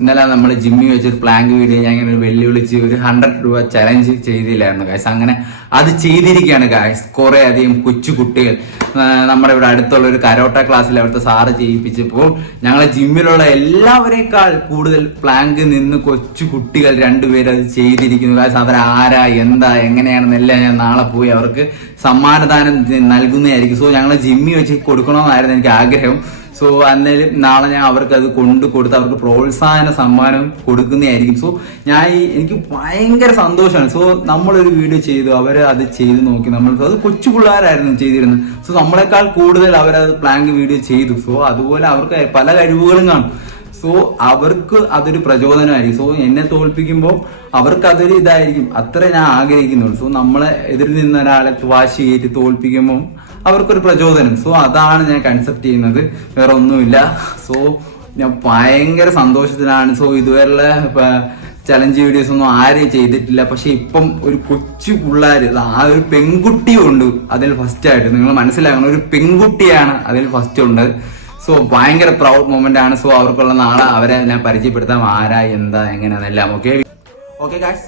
ഇന്നലെ നമ്മൾ ജിമ്മിൽ വെച്ചൊരു പ്ലാങ്ക് വീഡിയോ ഞാൻ ഇങ്ങനെ വെല്ലുവിളിച്ച് ഒരു 100 രൂപ ചലഞ്ച് ചെയ്തില്ലായിരുന്നു ഗായ്സ്. അങ്ങനെ അത് ചെയ്തിരിക്കുകയാണ് ഗായ്സ്. കുറെ അധികം കൊച്ചു കുട്ടികൾ നമ്മുടെ ഇവിടെ അടുത്തുള്ള ഒരു കരോട്ട ക്ലാസ്സിൽ അവിടുത്തെ സാറ് ചെയ്യിപ്പിച്ചപ്പോൾ ഞങ്ങളെ ജിമ്മിലുള്ള എല്ലാവരേക്കാൾ കൂടുതൽ പ്ലാങ്ക് നിന്ന് കൊച്ചു കുട്ടികൾ 2 പേര് അത് ചെയ്തിരിക്കുന്നു ഗായ്സ്. അവരാരാ എന്താ എങ്ങനെയാണെന്നെല്ലാം ഞാൻ നാളെ പോയി അവർക്ക് സമ്മാനദാനം നൽകുന്നതായിരിക്കും. സോ ഞങ്ങളെ ജിമ്മിൽ വെച്ച് കൊടുക്കണമെന്നായിരുന്നു എനിക്ക് ആഗ്രഹം. സോ അന്നേരം നാളെ ഞാൻ അവർക്ക് അത് കൊടുത്ത് അവർക്ക് പ്രോത്സാഹന സമ്മാനം കൊടുക്കുന്നതായിരിക്കും. സോ എനിക്ക് ഭയങ്കര സന്തോഷമാണ്. സോ നമ്മളൊരു വീഡിയോ ചെയ്തു, അവര് അത് ചെയ്ത് നോക്കി. നമ്മൾക്ക് അത് കൊച്ചു പിള്ളേരായിരുന്നു ചെയ്തിരുന്നത്. സോ നമ്മളെക്കാൾ കൂടുതൽ അവരത് പ്ലാങ്ക് വീഡിയോ ചെയ്തു. സോ അതുപോലെ അവർക്ക് പല കഴിവുകളും കാണും. സോ അവർക്ക് അതൊരു പ്രചോദനമായിരിക്കും. സോ എന്നെ തോൽപ്പിക്കുമ്പോൾ അവർക്ക് അതൊരു ഇതായിരിക്കും. അത്ര ഞാൻ ആഗ്രഹിക്കുന്നുള്ളൂ. സോ നമ്മളെ എതിരിൽ നിന്ന് ഒരാളെ വാശി കയറ്റി തോൽപ്പിക്കുമ്പോൾ അവർക്കൊരു പ്രചോദനം. സോ അതാണ് ഞാൻ കൺസെപ്റ്റ് ചെയ്യുന്നത്, വേറെ ഒന്നുമില്ല. സോ ഞാൻ ഭയങ്കര സന്തോഷത്തിലാണ്. സോ ഇതുവരെയുള്ള ചലഞ്ച് വീഡിയോസ് ഒന്നും ആരെയും ചെയ്തിട്ടില്ല. പക്ഷെ ഇപ്പം ഒരു കൊച്ചു പിള്ളേര്, ആ ഒരു പെൺകുട്ടിയും ഉണ്ട് അതിൽ ഫസ്റ്റ് ആയിട്ട്. നിങ്ങൾ മനസ്സിലാക്കണം, ഒരു പെൺകുട്ടിയാണ് അതിൽ ഫസ്റ്റ് ഉണ്ട്. സോ ഭയങ്കര പ്രൗഡ് മൊമെന്റ് ആണ്. സോ അവർക്കുള്ള നാളെ അവരെ ഞാൻ പരിചയപ്പെടുത്താം, ആരാ എന്താ എങ്ങനെയാണെല്ലാം. Okay guys.